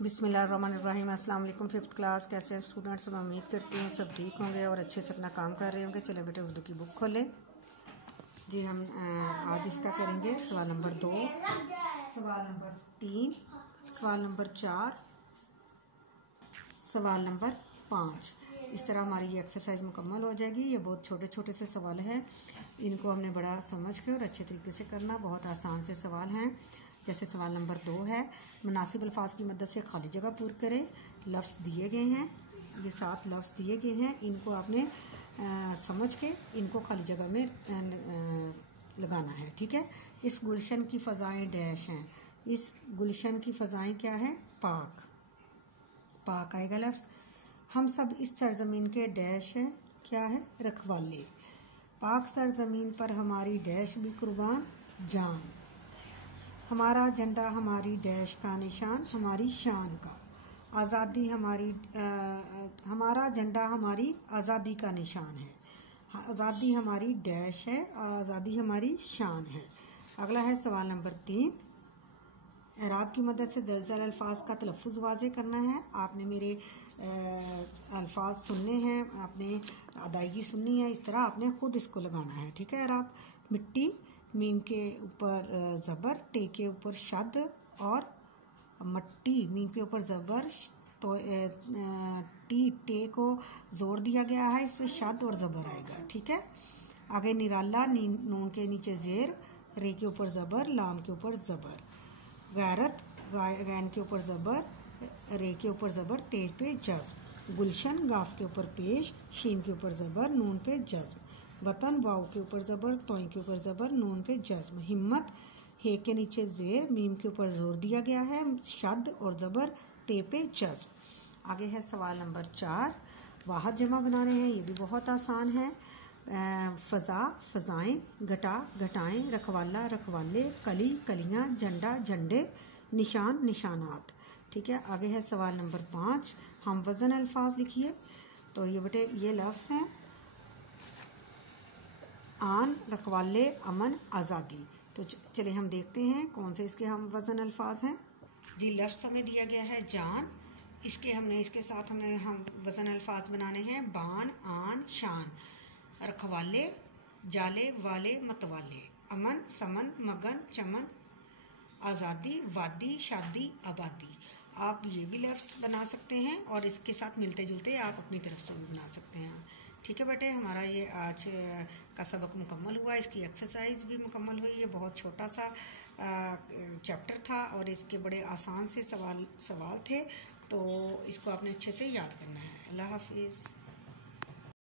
बिस्मिल्लाहिर्रहमानिर्रहीम। अस्सलाम वालेकुम। फिफ्थ क्लास कैसे हैं स्टूडेंट्स? मैं उम्मीद करती हूँ सब ठीक होंगे और अच्छे से अपना काम कर रहे होंगे। चले बेटे उर्दू की बुक खोलें जी। हम आज इसका करेंगे सवाल नंबर 2, सवाल नंबर 3, सवाल नंबर 4, सवाल नंबर 5। इस तरह हमारी ये एक्सरसाइज मुकम्मल हो जाएगी। ये बहुत छोटे छोटे से सवाल हैं, इनको हमने बड़ा समझ के और अच्छे तरीके से करना। बहुत आसान से सवाल हैं। जैसे सवाल नंबर 2 है, मुनासिब अल्फाज की मदद से खाली जगह पूरी करें। लफ्ज़ दिए गए हैं, ये 7 लफ्ज़ दिए गए हैं। इनको आपने समझ के इनको खाली जगह में लगाना है, ठीक है। इस गुलशन की फ़ज़ाएँ डैश हैं। इस गुलशन की फ़ज़ाएँ क्या हैं? पाक, पाक आएगा लफ्ज़। हम सब इस सरजमीन के डैश हैं, क्या है? रखवाले। पाक सरजमीन पर हमारी डैश भी कुर्बान जान। हमारा झंडा हमारी डैश का निशान, हमारी शान का। आज़ादी हमारी हमारा झंडा हमारी आज़ादी का निशान है। आज़ादी हमारी डैश है, आज़ादी हमारी शान है। अगला है सवाल नंबर 3। एराब की मदद से दर्जल अल्फाज का तलफ़्फ़ुज़ वाज़े करना है। आपने मेरे अल्फाज सुनने हैं, आपने अदायगी सुननी है। इस तरह आपने ख़ुद इसको लगाना है, ठीक है। एराब: मिट्टी, मीम के ऊपर ज़बर, टे के ऊपर शद, और मट्टी, मीम के ऊपर ज़बर, तो टी, टे को ज़ोर दिया गया है, इस पर शद और ज़बर आएगा, ठीक है। आगे निराला, नून के नीचे ज़ेर, रे के ऊपर ज़बर, लाम के ऊपर ज़बर। गैरत, गैन के ऊपर ज़बर, रे के ऊपर ज़बर, तेज पे जज़्म। गुलशन, गाफ के ऊपर पेश, शीन के ऊपर ज़बर, नून पे जज़्म। वतन, वाव के ऊपर ज़बर, तोई के ऊपर ज़बर, नून पे जज़्म। हिम्मत, हे के नीचे ज़ेर, मीम के ऊपर ज़ोर दिया गया है, शद और ज़बर, टे पे जज़्म। आगे है सवाल नंबर 4। वाहद जमा बनाने हैं, ये भी बहुत आसान है। फ़ज़ा, फ़ज़ाएँ, घटा, घटाएँ, रखवाला, रखवाले, कली, कलियाँ, झंडा, झंडे, निशान, निशानात, ठीक है। आगे है सवाल नंबर 5। हम वज़न अल्फाज लिखिए। तो ये बेटे ये लफ्ज़ हैं: आन, रखवाले, अमन, आज़ादी। तो चले हम देखते हैं कौन से इसके हम वज़न अल्फाज हैं जी। लफ्ज़ हमें दिया गया है जान, इसके साथ हम वज़न अल्फाज बनाने हैं बान, आन, शान। रखवाले, जाले, वाले, मतवाले। अमन, समन, मगन, चमन। आज़ादी, वादी, शादी, आबादी। आप ये भी लफ्ज़ बना सकते हैं और इसके साथ मिलते जुलते आप अपनी तरफ से भी बना सकते हैं, ठीक है बेटे। हमारा ये आज का सबक मुकम्मल हुआ, इसकी एक्सरसाइज भी मुकम्मल हुई। ये बहुत छोटा सा चैप्टर था और इसके बड़े आसान से सवाल थे, तो इसको आपने अच्छे से याद करना है। अल्लाह हाफिज़।